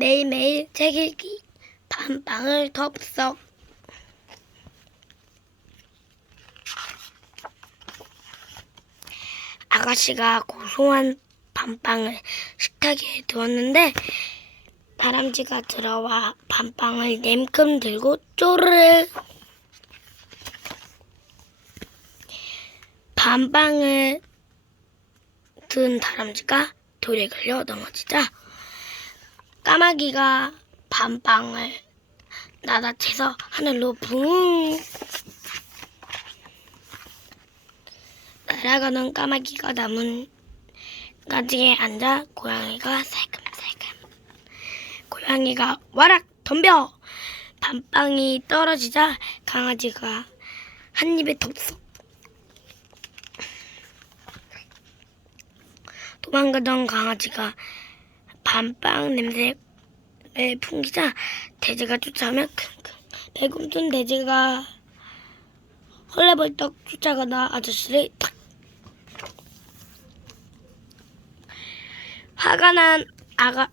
매일매일 책 읽기 밤빵을 덥석 아가씨가 고소한 밤빵을 식탁에 두었는데 다람쥐가 들어와 밤빵을 냉큼 들고 쪼르르. 밤빵을 든 다람쥐가 돌에 걸려 넘어지자 까마귀가 밤빵을 나다채서 하늘로 붕! 날아가는 까마귀가 나문 가지에 앉아 고양이가 살금살금. 고양이가 와락 덤벼! 밤빵이 떨어지자 강아지가 한 입에 덥석 도망가던 강아지가 밤빵 냄새를 풍기자 돼지가 쫓아오며 킁킁. 배고픈 돼지가 헐레벌떡 쫓아가다 아저씨를 탁. 화가 난 아가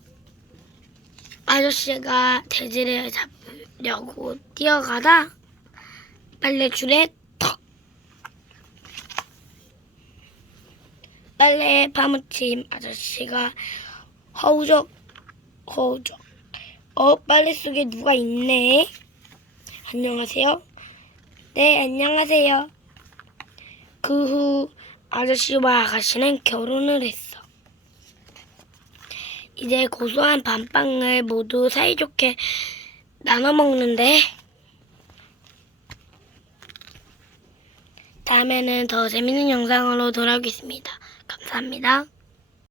아저씨가 돼지를 잡으려고 뛰어가다 빨래줄에 턱. 빨래에 파묻힌 아저씨가 허우적 허우적. 어 빨래 속에 누가 있네? 안녕하세요. 네 안녕하세요. 그 후 아저씨와 아가씨는 결혼을 했어. 이제 고소한 밤빵을 모두 사이좋게 나눠 먹는데 다음에는 더 재밌는 영상으로 돌아오겠습니다. 감사합니다.